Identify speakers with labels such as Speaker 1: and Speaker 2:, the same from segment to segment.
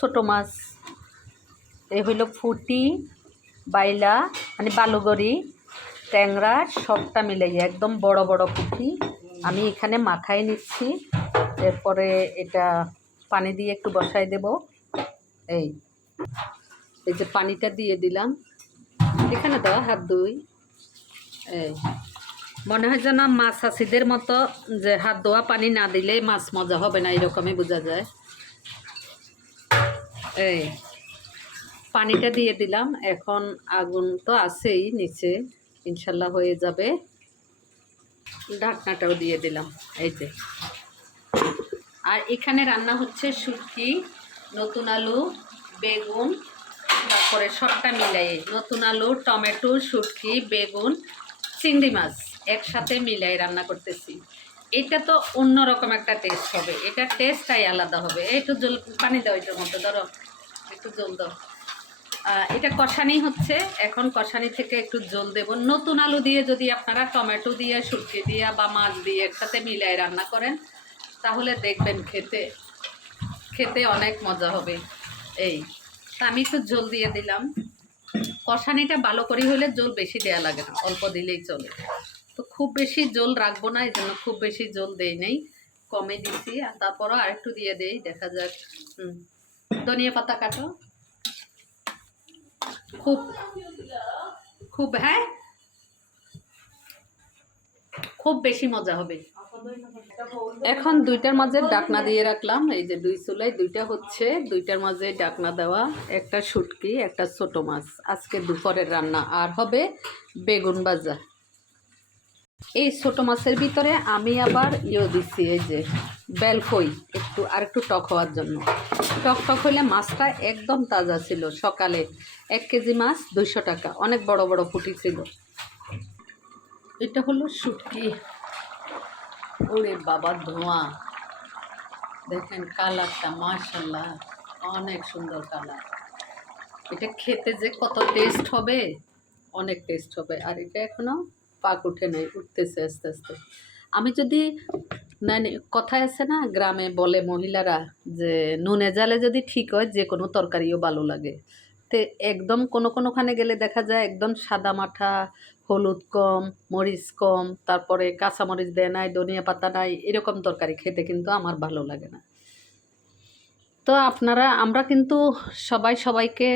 Speaker 1: ছোটো মাছ। এই হইল ফুটি, বাইলা মানে বালুগড়ি, ট্যাংরা, সবটা মিলাই একদম বড় বড় পুঁটি। আমি এখানে মাখাই নিচ্ছি। এরপরে এটা পানি দিয়ে একটু বসাই দেব। এই এই যে পানিটা দিয়ে দিলাম। এখানে দাও হাত দুই। এই, মনে হয় যেন মাছ চাষিদের মতো যে হাত ধোয়া পানি না দিলে মাছ মজা হবে না এরকমই বোঝা যায়। এই, পানিটা দিয়ে দিলাম। এখন আগুন তো আছেই নিচে, ইনশাল্লাহ হয়ে যাবে। ঢাকনাটাও দিয়ে দিলাম, এই যে। আর এখানে রান্না হচ্ছে শুটকি নতুন আলু, বেগুন, তারপরে সবটা মিলাই। নতুন আলু, টমেটো শুটকি বেগুন, চিংড়ি মাছ একসাথে মিলাই রান্না করতেছি। এটা তো অন্যরকম একটা টেস্ট হবে। এটা টেস্টটাই আলাদা হবে। এই একটু জল পানি দাও এটার মধ্যে, ধরো। একটু জল দাও। এটা কষানি হচ্ছে। এখন কষানি থেকে একটু জল দেব। নতুন আলু দিয়ে যদি আপনারা টমেটো দিয়ে শুটকি দিয়ে বা মাছ দিয়ে একসাথে মিলাই রান্না করেন, তাহলে দেখবেন খেতে খেতে অনেক মজা হবে। এই আমি একটু জল দিয়ে দিলাম। কষানিটা ভালো করে হলে জল বেশি দেয়া লাগে না, অল্প দিলেই চলে। তো খুব বেশি জল রাখব না, এই জন্য খুব বেশি জল দেই নেই। কমে দিছি আর তারপরও আরেকটু দিয়ে দেই, দেখা যাক। হুম। ধনিয়া পাতা কাটো। খুব খুব হ্যাঁ? খুব বেশি মজা হবে। এখন দুইটার মাঝে ডাকনা দিয়ে রাখলাম। এই যে দুই চুলাই দুইটা হচ্ছে, দুইটার মাঝে ডাকনা দেওয়া, একটা শুটকি, একটা ছোট মাছ। আজকে দুপুরের রান্না। আর হবে বেগুন ভাজা। এই ছোট মাছের ভিতরে আমি আবার ইয়ে দিচ্ছি এই যে বেলকই, একটু আর একটু টক হওয়ার জন্য। টক টক হলে মাছটা একদম তাজা ছিল সকালে। এক কেজি মাছ দুইশো টাকা, অনেক বড় বড় ফুটি ছিল। এটা হলো শুটকি। ওরে বাবা, ধোঁয়া। দেখেন কালারটা মাশাল্লাহ অনেক সুন্দর কালার। এটা খেতে যে কত টেস্ট হবে, অনেক টেস্ট হবে। আর এটা এখনও পাক উঠে নাই উঠতেছে আস্তে আস্তে। আমি যদি না না, কথায় আছে না গ্রামে বলে মহিলারা যে নুনে জালে যদি ঠিক হয় যে কোনো তরকারিও ভালো লাগে। তে একদম কোনো কোনোখানে গেলে দেখা যায় একদম সাদা মাঠা হলুদ কম মরিচ কম তারপরে কাঁচামরিচ দেয় নাই ধনিয়া পাতা নাই এরকম তরকারি খেতে কিন্তু আমার ভালো লাগে না। তো আপনারা আমরা কিন্তু সবাই সবাইকে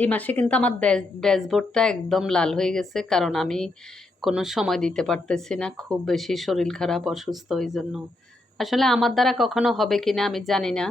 Speaker 1: এই মাসে কিন্তু আমার ড্যাশবোর্ডটা একদম লাল হয়ে গেছে, কারণ আমি কোনো সময় দিতে পারতেছি না, খুব বেশি শরীর খারাপ, অসুস্থ ওই জন্য আসলে আমার দ্বারা কখনো হবে কি না আমি জানি না।